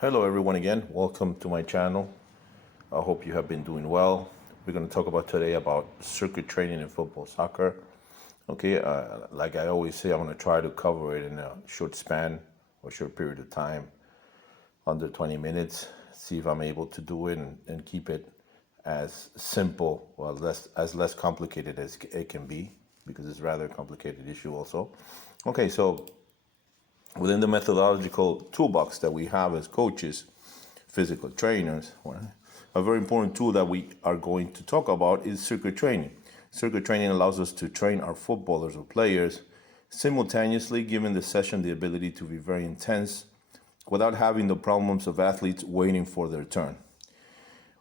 Hello everyone again. Welcome to my channel. I hope you have been doing well. We're going to talk about today about circuit training in football, soccer. Okay, like I always say, I'm going to try to cover it in a short span or short period of time, under 20 minutes. See if I'm able to do it and keep it as simple, well, less complicated as it can be, because it's rather a complicated issue also. Okay, so within the methodological toolbox that we have as coaches, physical trainers, a very important tool that we are going to talk about is circuit training. Circuit training allows us to train our footballers or players simultaneously, giving the session the ability to be very intense without having the problems of athletes waiting for their turn.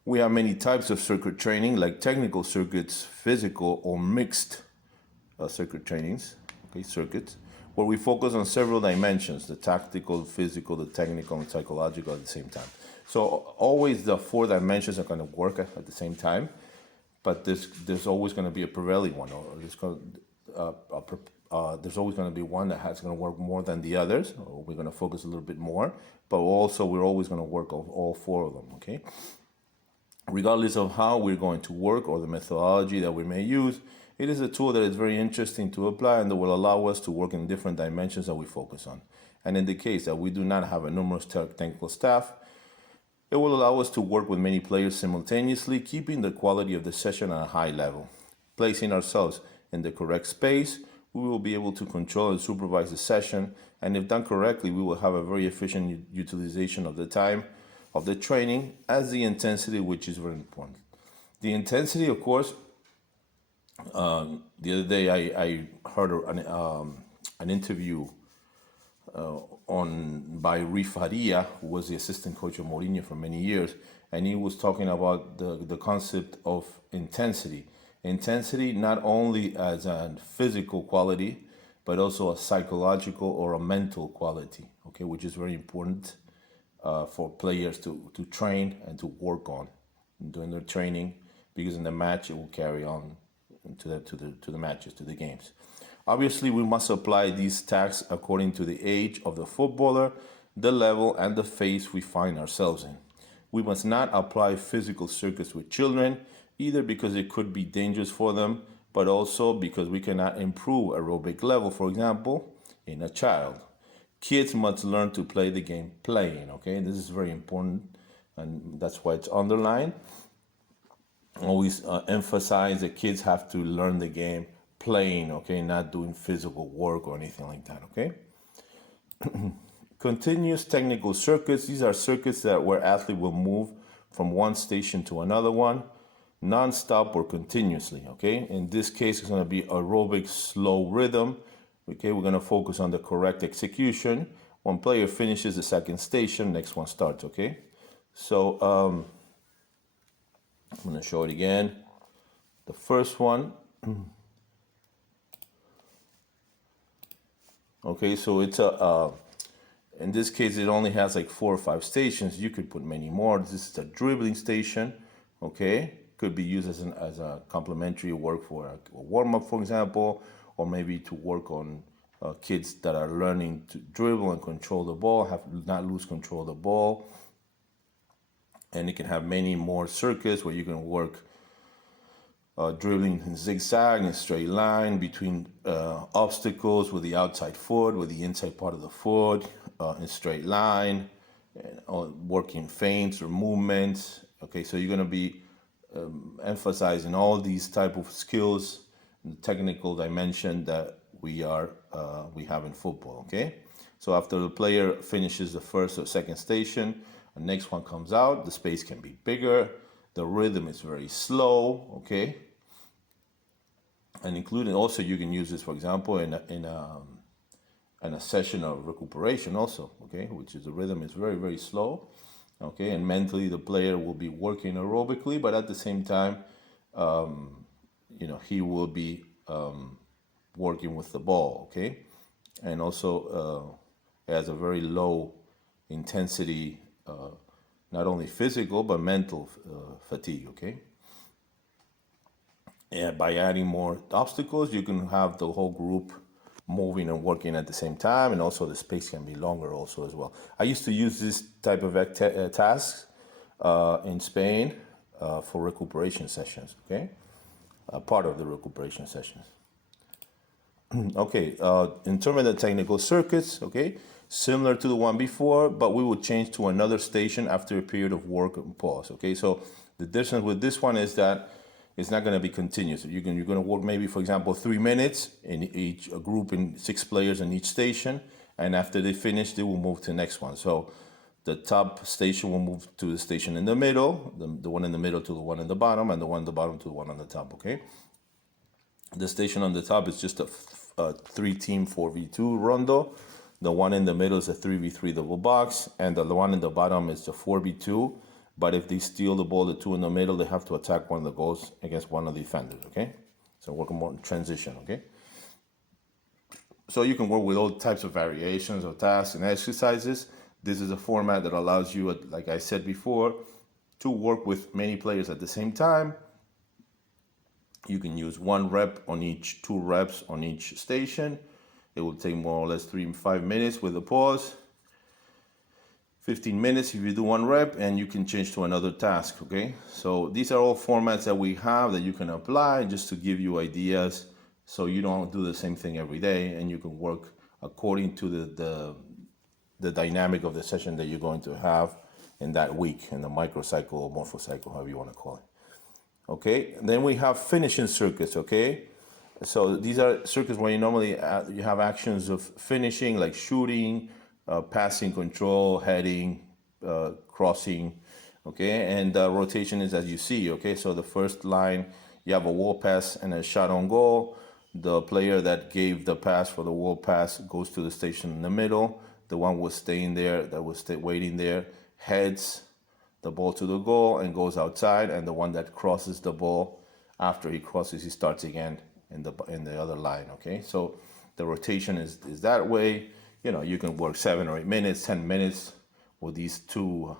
We have many types of circuit training, like technical circuits, physical or mixed circuit trainings, circuits, where we focus on several dimensions: the tactical, physical, the technical, and psychological at the same time. So always the four dimensions are going to work at the same time, but there's always going to be a prevailing one, or there's always going to be one that's going to work more than the others, or we're going to focus a little bit more, but also we're always going to work on all four of them, okay? Regardless of how we're going to work or the methodology that we may use, it is a tool that is very interesting to apply and that will allow us to work in different dimensions that we focus on. And in the case that we do not have a numerous technical staff, it will allow us to work with many players simultaneously, keeping the quality of the session at a high level. Placing ourselves in the correct space, we will be able to control and supervise the session, and if done correctly, we will have a very efficient utilization of the time of the training as the intensity, which is very important. The intensity, of course, the other day I heard an interview by Rifaria, who was the assistant coach of Mourinho for many years, and he was talking about the concept of intensity. Intensity not only as a physical quality, but also a psychological or a mental quality, okay, which is very important for players to train and to work on during their training, because in the match it will carry on to the matches, to the games. Obviously, we must apply these tasks according to the age of the footballer, the level, and the phase we find ourselves in. We must not apply physical circuits with children, either because it could be dangerous for them, but also because we cannot improve aerobic level, for example, in a child. Kids must learn to play the game playing, okay? This is very important, and that's why it's underlined. Always emphasize that kids have to learn the game playing, okay, not doing physical work or anything like that, okay? Continuous technical circuits. These are circuits where athlete will move from one station to another one, non-stop or continuously, okay? In this case, it's going to be aerobic slow rhythm, okay? We're going to focus on the correct execution. One player finishes the second station, next one starts, okay? So I'm going to show it again. The first one. Okay, so it's in this case, it only has like 4 or 5 stations. You could put many more. This is a dribbling station, okay? Could be used as a complementary work for a warm-up, for example, or maybe to work on kids that are learning to dribble and control the ball, not lose control of the ball. And it can have many more circuits where you can work dribbling in zigzag, in straight line, between obstacles with the outside foot, with the inside part of the foot, in straight line, working feints or movements. Okay, so you're going to be emphasizing all these type of skills, the technical dimension that we have in football. Okay, so after the player finishes the first or second station, the next one comes out. The space can be bigger. The rhythm is very slow. Okay, and including also you can use this, for example, in a session of recuperation also. Okay, which is the rhythm is very, very slow. Okay, and mentally the player will be working aerobically, but at the same time, he will be working with the ball. Okay, and also has a very low intensity, not only physical but mental fatigue. Okay, and by adding more obstacles, you can have the whole group moving and working at the same time, and also the space can be longer also as well. I used to use this type of tasks in Spain for recuperation sessions, okay? Part of the recuperation sessions. Okay, intermittent technical circuits, okay? Similar to the one before, but we will change to another station after a period of work and pause, okay? So the difference with this one is that it's not going to be continuous. You're going to work maybe, for example, 3 minutes in each a group in 6 players in each station, and after they finish, they will move to the next one. So the top station will move to the station in the middle, the one in the middle to the one in the bottom, and the one in the bottom to the one on the top, okay? The station on the top is just a 3-team 4v2 rondo. The one in the middle is a 3v3 double box, and the one in the bottom is a 4v2. But if they steal the ball, the two in the middle, they have to attack one of the goals against one of the defenders, okay? So working more in transition, okay? So you can work with all types of variations of tasks and exercises. This is a format that allows you, like I said before, to work with many players at the same time. You can use 1 rep on each, 2 reps on each station. It will take more or less 3-5 minutes with a pause. 15 minutes if you do 1 rep, and you can change to another task, okay? So these are all formats that we have that you can apply just to give you ideas so you don't do the same thing every day, and you can work according to the dynamic of the session that you're going to have in that week, in the microcycle or morphocycle, however you want to call it. Okay, and then we have finishing circuits, okay? So these are circuits where you normally you have actions of finishing, like shooting, passing, control, heading, crossing, okay? And rotation is as you see, okay? So the first line, you have a wall pass and a shot on goal. The player that gave the pass for the wall pass goes to the station in the middle. The one was staying there, that was waiting there, heads the ball to the goal and goes outside. And the one that crosses the ball, after he crosses, he starts again in the other line, okay? So the rotation is that way. You know, you can work 7 or 8 minutes, 10 minutes with these 2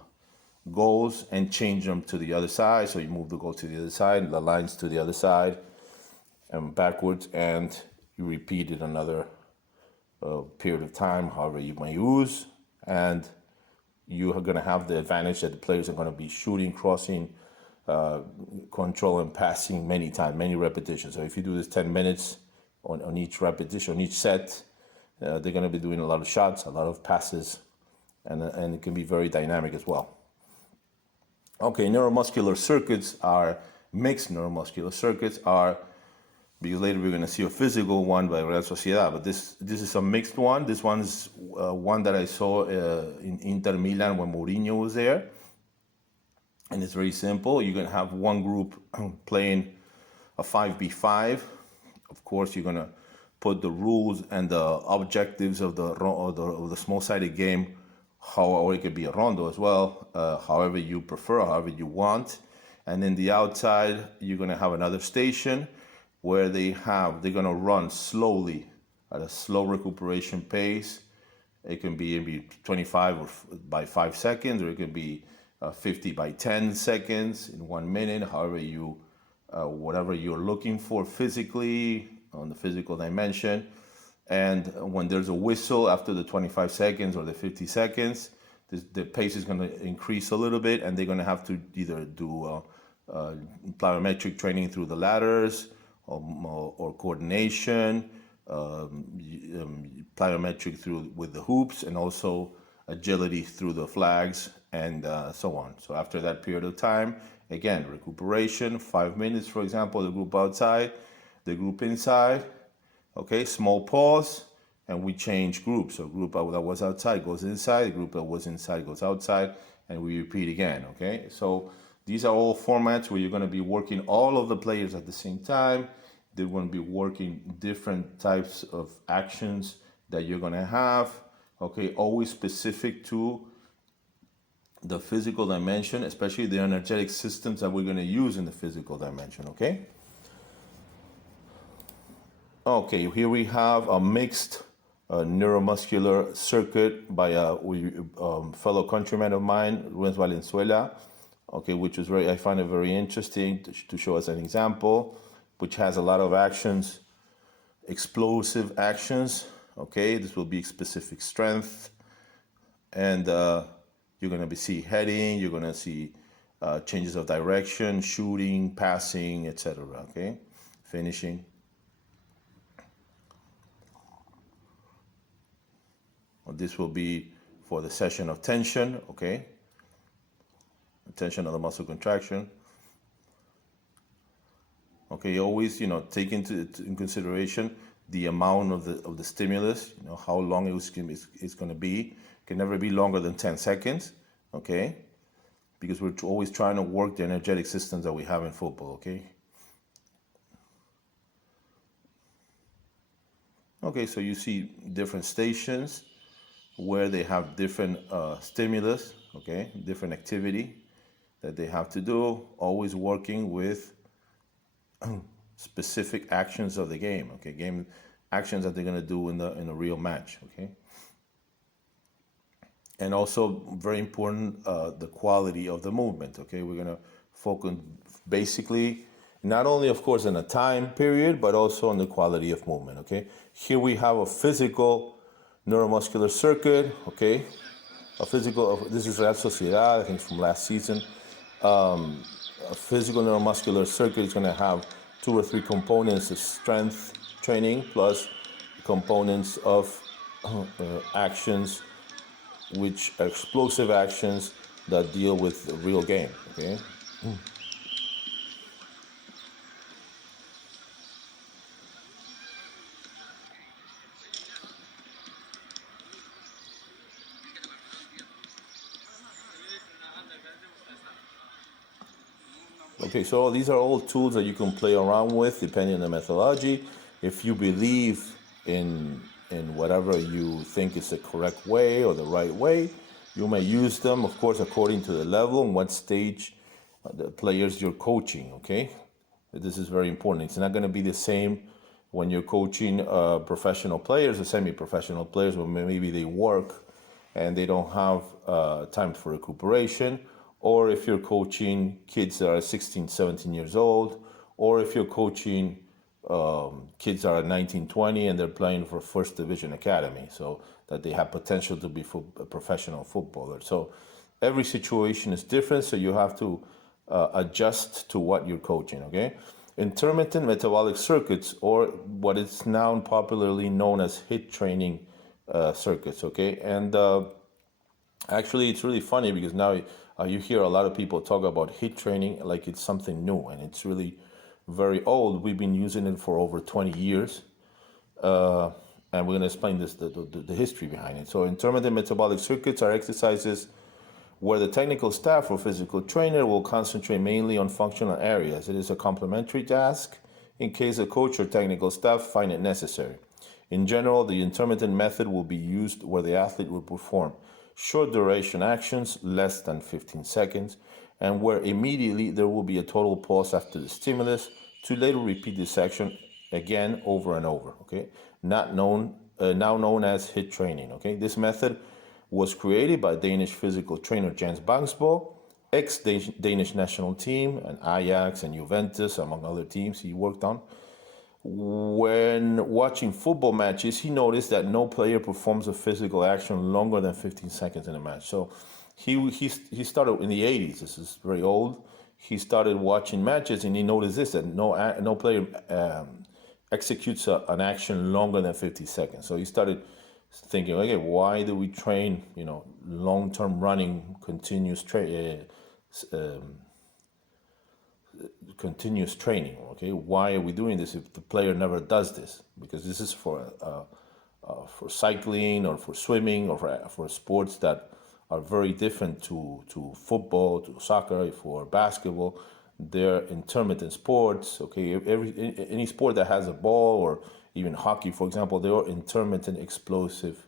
goals and change them to the other side. So you move the goal to the other side, the lines to the other side and backwards, and you repeat it another period of time, however you may use. And you are going to have the advantage that the players are going to be shooting, crossing, control, and passing many times, many repetitions. So if you do this 10 minutes on each repetition, on each set, they're going to be doing a lot of shots, a lot of passes, and it can be very dynamic as well. Okay, neuromuscular circuits are mixed neuromuscular circuits are, because later we're going to see a physical one by Real Sociedad, but this is a mixed one. This one's one that I saw in Inter Milan when Mourinho was there, and it's very simple. You're going to have one group playing a 5v5. Of course, you're going to put the rules and the objectives of the small-sided game, or it could be a rondo as well, however you prefer, however you want. And in the outside, you're going to have another station where they're going to run slowly at a slow recuperation pace. It can be maybe 25 by 5 seconds, or it could be 50 by 10 seconds in 1 minute, however whatever you're looking for physically, on the physical dimension. And when there's a whistle after the 25 seconds or the 50 seconds, the pace is going to increase a little bit, and they're going to have to either do plyometric training through the ladders or coordination, plyometric with the hoops, and also agility through the flags, and so on. So after that period of time, again, recuperation, 5 minutes, for example, the group outside, the group inside, okay, small pause, and we change groups. So group that was outside goes inside, the group that was inside goes outside, and we repeat again, okay? So these are all formats where you're going to be working all of the players at the same time. They're going to be working different types of actions that you're going to have, okay, always specific to the physical dimension, especially the energetic systems that we're going to use in the physical dimension, okay? Okay, here we have a mixed neuromuscular circuit by a fellow countryman of mine, Ruiz Valenzuela, okay, which is I find it very interesting to show us an example, which has a lot of actions explosive actions. Okay, this will be specific strength, and you're going to see heading, you're going to see changes of direction, shooting, passing, etc. Okay, finishing. This will be for the session of tension. Okay, tension of the muscle contraction. Okay, always take in consideration the amount of the stimulus. How long it's going to be. It can never be longer than 10 seconds. Okay, because we're always trying to work the energetic systems that we have in football. Okay. Okay, so you see different stations where they have different stimulus. Okay, different activity that they have to do. Always working with specific actions of the game. Okay, game actions that they're gonna do in a real match. Okay, and also very important, the quality of the movement. Okay, we're gonna focus basically not only, of course, in a time period, but also on the quality of movement. Okay, here we have a physical neuromuscular circuit. Okay, a physical. This is Real Sociedad. I think it's from last season. A physical neuromuscular circuit is going to have 2 or 3 components of strength training plus components of actions, which are explosive actions that deal with the real game. Okay. Okay, so these are all tools that you can play around with depending on the methodology. If you believe in whatever you think is the correct way or the right way, you may use them, of course, according to the level and what stage the players you're coaching. Okay, this is very important. It's not going to be the same when you're coaching professional players or semi-professional players, where maybe they work and they don't have time for recuperation. Or if you're coaching kids that are 16, 17 years old, or if you're coaching kids that are 19, 20 and they're playing for first division academy, so that they have potential to be a professional footballer. So every situation is different, so you have to adjust to what you're coaching. Okay, intermittent metabolic circuits, or what is now popularly known as HIIT training circuits. Okay, and actually it's really funny because now you hear a lot of people talk about HIIT training like it's something new, and it's really very old. We've been using it for over 20 years, and we're going to explain the history behind it. So intermittent metabolic circuits are exercises where the technical staff or physical trainer will concentrate mainly on functional areas. It is a complementary task in case the coach or technical staff find it necessary. In general, the intermittent method will be used where the athlete will perform short duration actions, less than 15 seconds, and where immediately there will be a total pause after the stimulus to later repeat this action again over and over. Okay, now known as HIIT training. Okay, this method was created by Danish physical trainer Jens Bangsbo, ex-Danish national team, and Ajax and Juventus, among other teams he worked on. When watching football matches, he noticed that no player performs a physical action longer than 15 seconds in a match. So he started in the 80s. This is very old. He started watching matches and he noticed this, that no player executes an action longer than 50 seconds. So he started thinking, okay, why do we train, long-term running, continuous training? Okay, why are we doing this if the player never does this? Because this is for cycling or for swimming or for sports that are very different to football, to soccer, for basketball. They're intermittent sports. Okay, any sport that has a ball, or even hockey, for example, they are intermittent explosive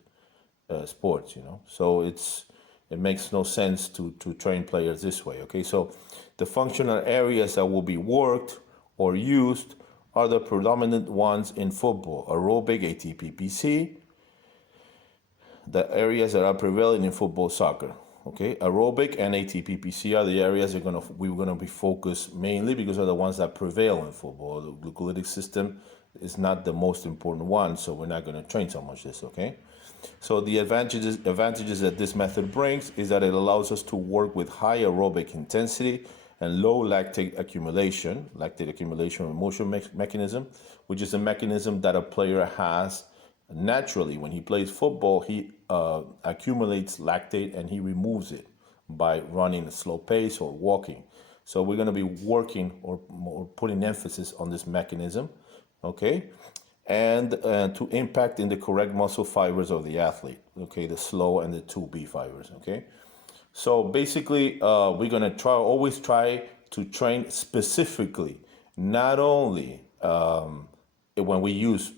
sports. So it makes no sense to train players this way. Okay, so the functional areas that will be worked or used are the predominant ones in football: aerobic, ATP-PC, the areas that are prevailing in football, soccer. Okay, aerobic and ATP-PC are the areas we're gonna be focused mainly, because they're the ones that prevail in football. The glucolytic system is not the most important one, so we're not going to train so much this, okay? So the advantages that this method brings is that it allows us to work with high aerobic intensity and low lactate accumulation or motion mechanism, which is a mechanism that a player has naturally. When he plays football, he accumulates lactate and he removes it by running a slow pace or walking. So we're going to be working or putting emphasis on this mechanism, okay? And to impact in the correct muscle fibers of the athlete, okay? The slow and the 2B fibers, okay? So basically, we're going to always try to train specifically, not only when we use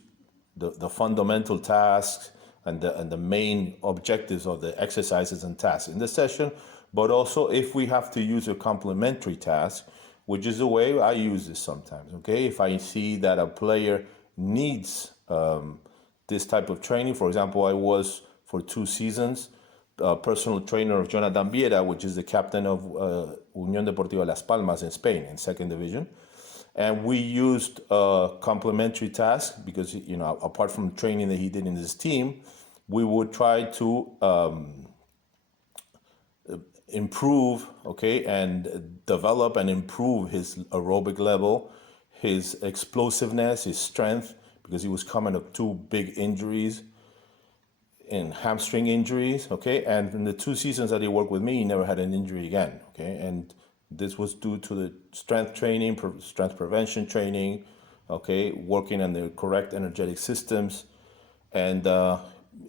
the fundamental tasks and the main objectives of the exercises and tasks in the session, but also if we have to use a complementary task, which is the way I use this sometimes, okay? If I see that a player needs this type of training, for example, I was for 2 seasons personal trainer of Jonathan Viera, which is the captain of Unión Deportiva Las Palmas in Spain in 2nd division. And we used complementary tasks because, you know, apart from training that he did in his team, we would try to improve, okay, and develop and improve his aerobic level, his explosiveness, his strength, because he was coming up 2 big injuries, in hamstring injuries, okay? And in the 2 seasons that he worked with me, he never had an injury again, okay? And this was due to the strength training, strength prevention training, okay? Working on the correct energetic systems. And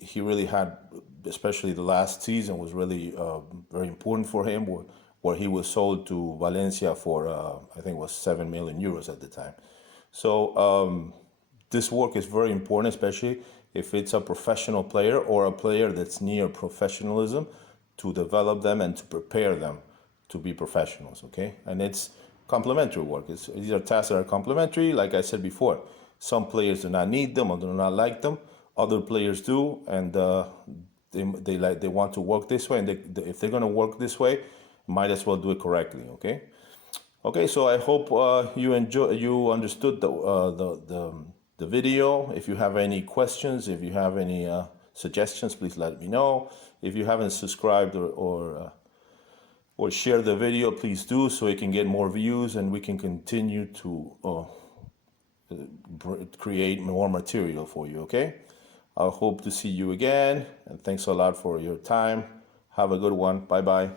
he really had, especially the last season, was really very important for him, where he was sold to Valencia for, I think it was 7 million euros at the time. So this work is very important, especially if it's a professional player or a player that's near professionalism, to develop them and to prepare them to be professionals, okay? And it's complementary work. These are tasks that are complementary. Like I said before, some players do not need them or do not like them. Other players do, and they want to work this way. And if they're going to work this way, might as well do it correctly, okay? Okay, so I hope you understood the video. If you have any questions, if you have any suggestions, please let me know. If you haven't subscribed or share the video, please do, so it can get more views and we can continue to create more material for you, okay? I hope to see you again, and thanks a lot for your time. Have a good one. Bye-bye.